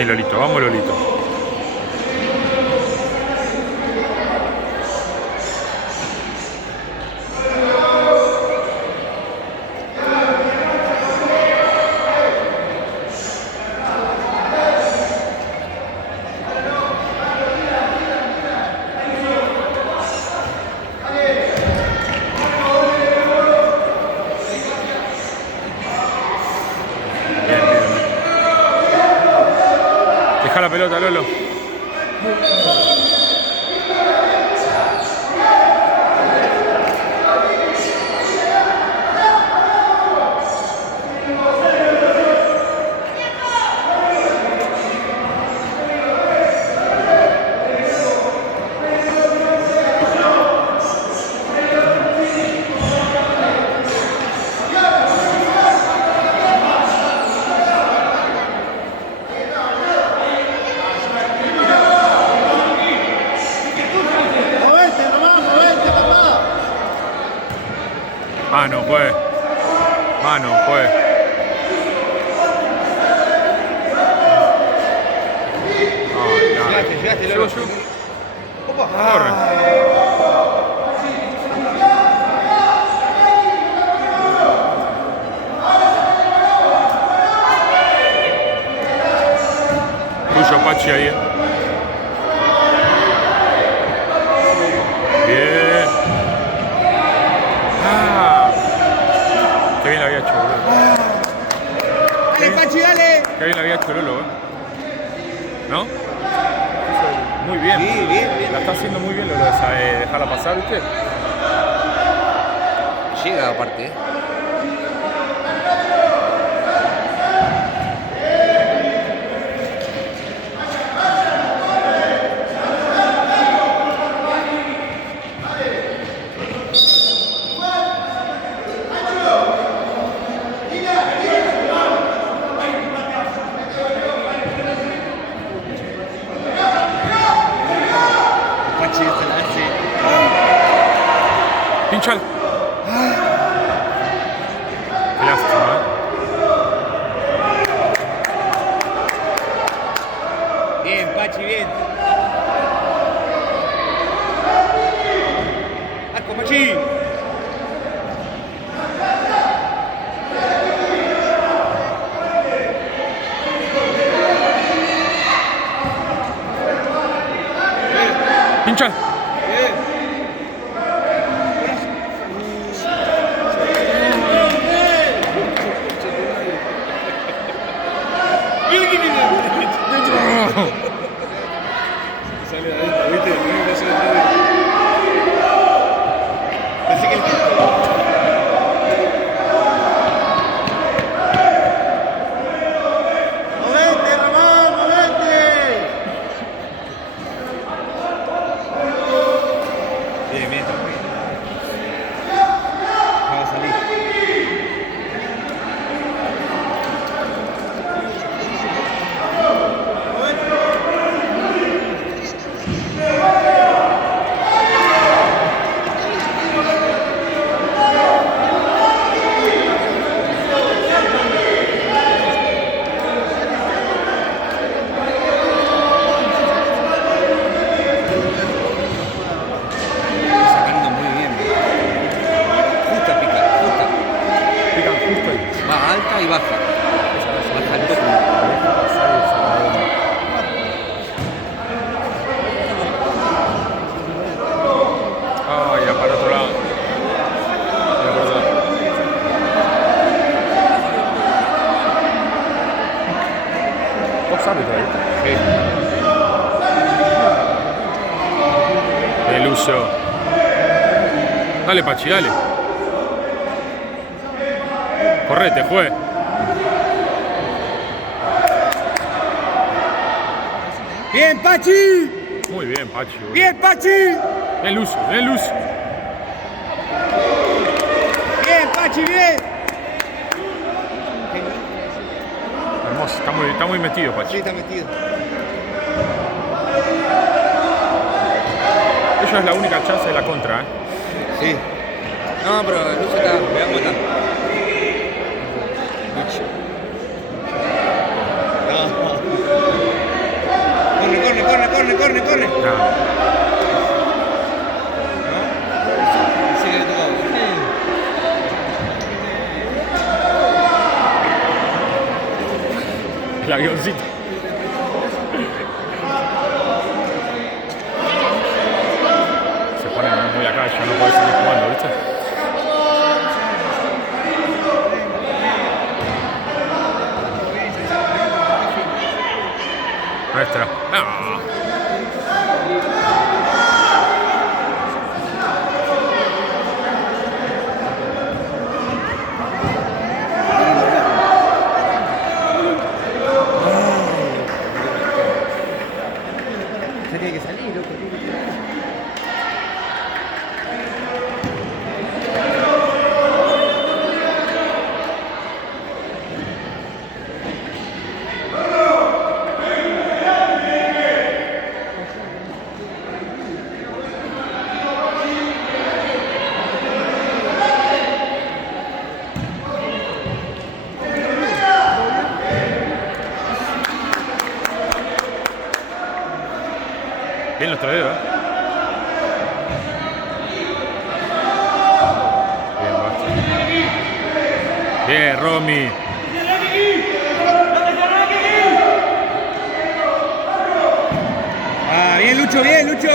Sí, Lolito, vamos Lolito. Deja la pelota, Lolo. Mano, pues. Mano, pues. Llegaste, Lolo. Opa. Corre. Tuyo, Pachi, ahí. Bien. Qué bien la había hecho, boludo. Dale, Pachi, dale. Qué bien la había hecho Lolo, ¿no? Muy bien. Sí, bien. La está haciendo muy bien Lolo esa, dejarla pasar, ¿viste? Llega aparte. Pinchala. Qué lástima, Bien, Pachi, bien. Arco, Pachi. Pinchala. Sale de adentro, ¿viste? Pensé que el ¡Movete, Ramón! ¡Movete! Bien, bien. Vamos a salir. Sacando muy bien. Justa pica, justa. Pican justo ahí. Va alta y baja. Baja el toque. Ah, ya para otro lado. Ya para otro lado. ¿Vos sabes ahí? Sí. El uso. Dale, Pachi, dale. Correte, juegue. ¡Bien, Pachi! Muy bien, Pachi. Boludo. ¡Bien, Pachi! Bien luz, bien luz. ¡Bien, Pachi, bien! Hermoso, está muy metido, Sí, Pachi. está metido. Ella es la única chance de la contra, Sí. No, pero Lucho está. Me va a matar. Lucho. No. corre. No. Sí, le tocó. El avioncito. Se ponen muy acá, ya no podés seguir jugando, ¿viste? Nuestra. No. Se tiene que salir, loco. Bien los traídos, ¿eh? Bien, basta. Bien, Romy. Ah, bien, Lucho, bien, Lucho.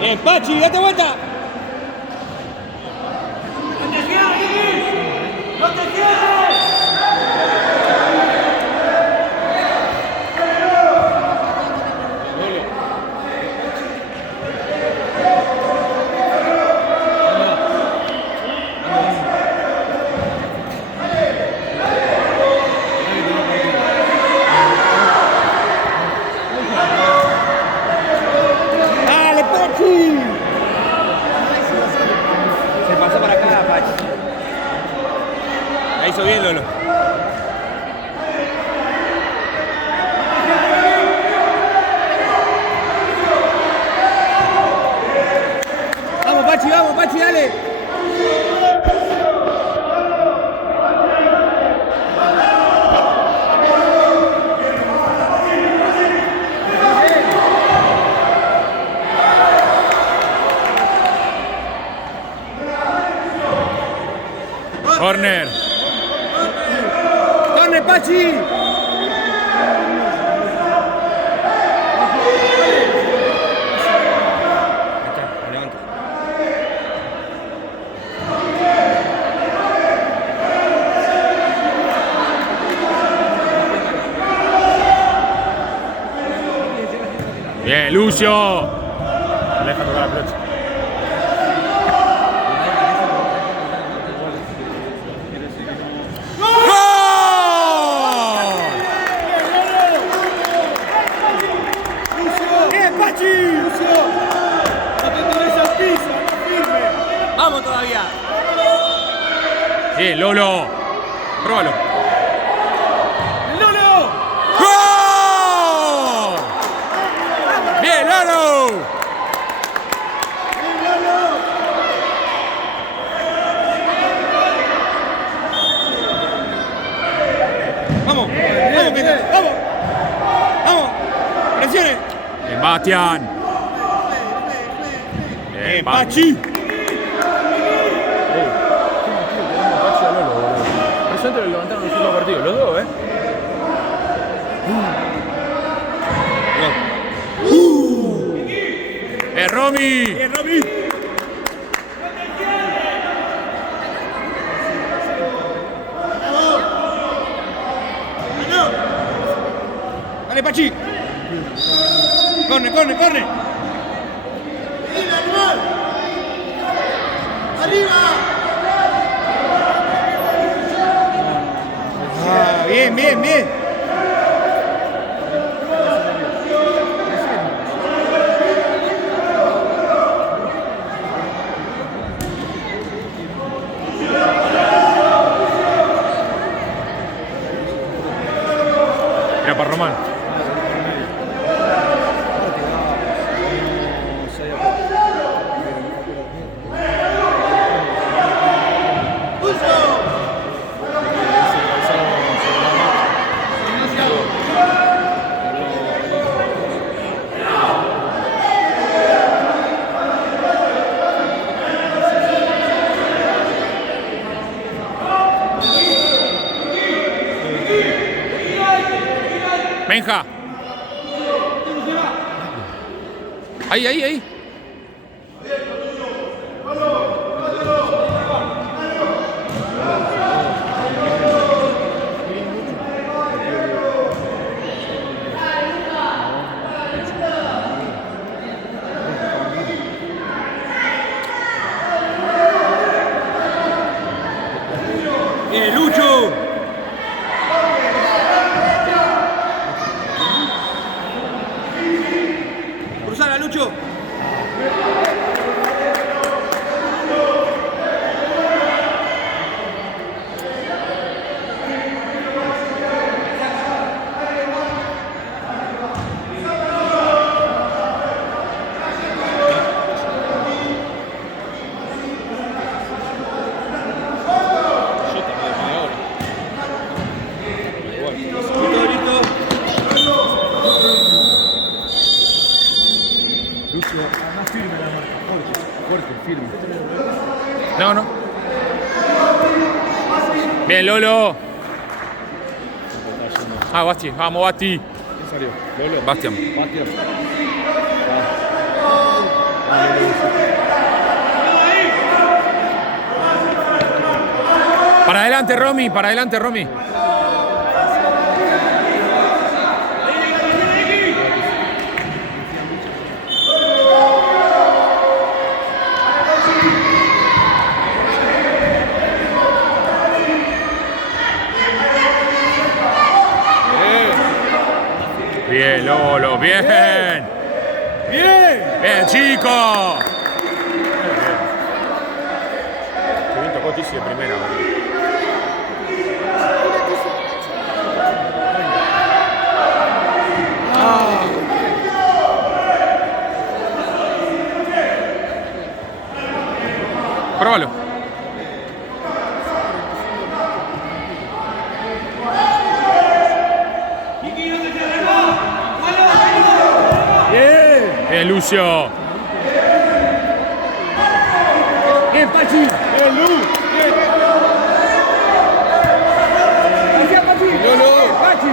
Bien, Pachi, date vuelta. Dale, Pachi. Se pasó para acá, Pachi. La hizo bien, Lolo. Vamos, Pachi, dale. Corner. ¡Corre, Pachi! Bien, Lucio. Deja tocar la pelota. ¡Vamos todavía! Bien, Lolo. Róbalo. ¡Lolo! ¡Gol! Bien, Lolo. ¡Vamos! ¡Vamos, Pedro! ¡Vamos! ¡Vamos! ¡Presione! Bien, Bastián. ¡Bien, Pachi! Antes lo levantaron los últimos partidos, los dos, ¿eh? Romy! ¡Bien, Romy! ¡Dale, Pachi! ¡Corre! ¡Arriba! Ah, bien. Era para Román. Benja. Ahí. Lucho. Cruzala, Lucho. Más firme la marca, fuerte, firme. No. Bien, Lolo. Basti. Vamos, Basti. ¿Quién salió? Lolo. Bastian. Bastian. Para adelante, Romy. Bien, Lolo, bien. Bien, chico. Qué bien tocó Tizi de primera, boludo. Próbalo. Bien, Lucio. Bien, Pachi. Bien, Lu. Bien. Gracias, Pachi. Lolo. Pachi.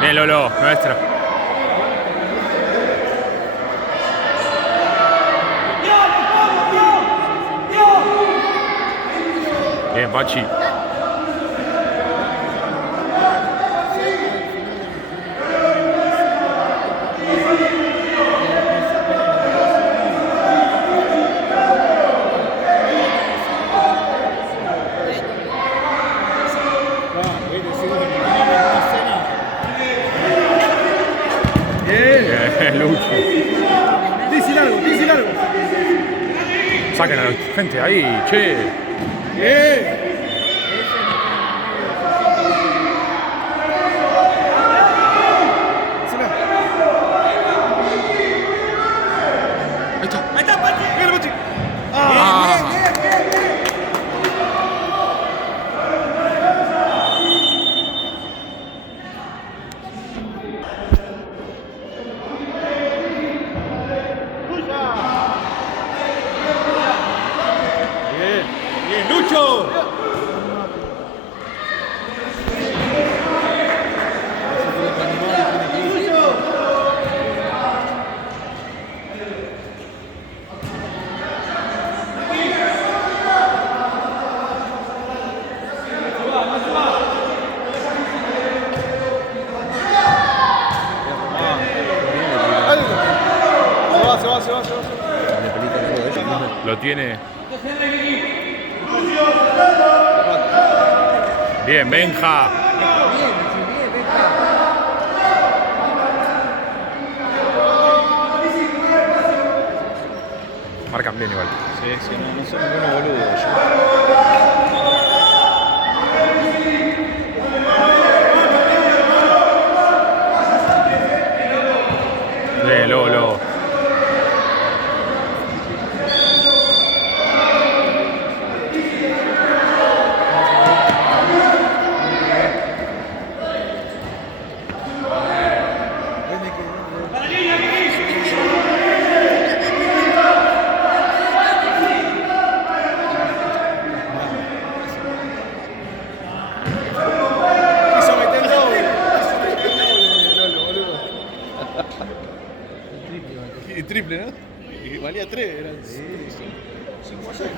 Bien, Lolo, nuestra. Bien, Pachi. Bien, Lucho. Dice largo. Saquen a la gente ahí, che. Bien. Ahí está, Pachi. Bien, Pachi. Bien, Lucho. Se va. Lo tiene. Bien, Benja. Marcan bien igual. Sí, no son ninguno boludo. Bien, Lolo. triple, ¿no? Y valía 3, eran 5 a 6.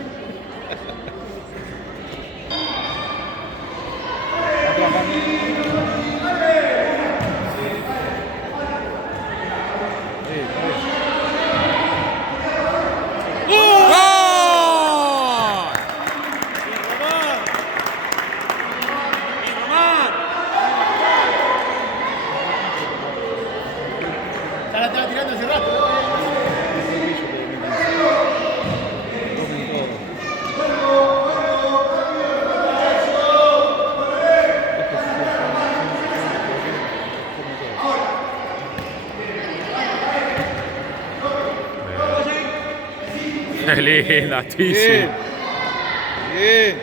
Ya la estaba tirando hace rato. Qué linda, Tizi. Bien.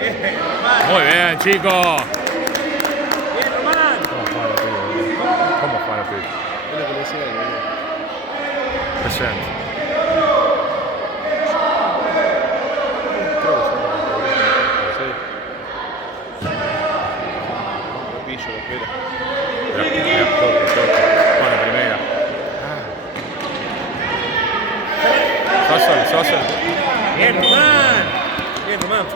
Bien. Muy bien, chicos. Bien, Román. ¿Cómo juega la pibe? Es lo que le decía a él, boludo. Presente. Pillo, lo espera. Mira, toque. Buena primera. Sósalo. Bien, Román. Bien, Román.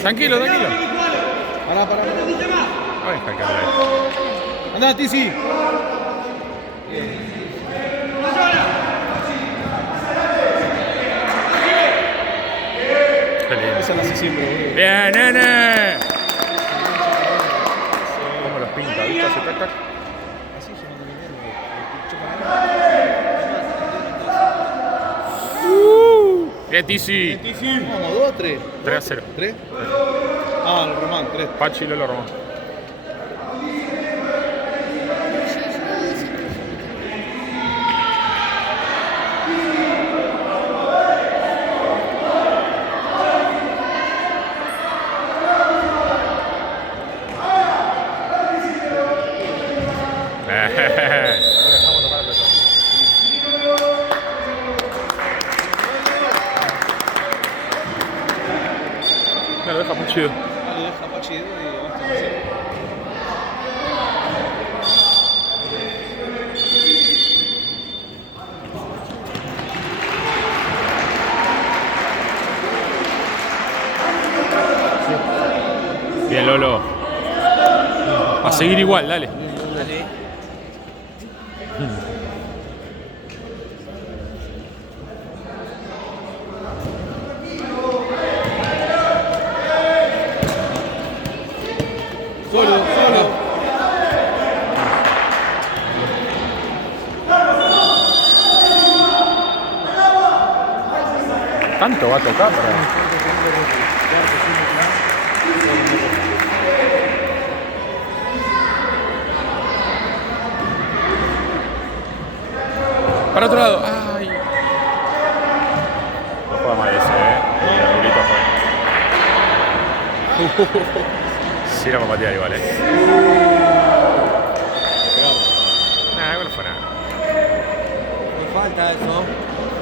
Tranquilo. Pará. Ay, está que hablar. Andá, Tizi. Qué lindo. Esa la hace siempre, boludo. Bien, nene. ¿Cómo los pinta? ¿Viste? Hace tac, tac. Así se manda Bien, Tizi. Vamos, 2 o 3. 3-0. 3. Ah, el Román, 3. Pachi y Lolo Román. Me lo deja muy chido. Lo deja Pachi de 2 y avanza a hacer. Bien, Lolo. A seguir igual, dale. Dale. Solo. ¿Tanto va a tocar para...? Para otro lado. Ay. No juega mal ese, El rulito fue. Sí, era para patear igual,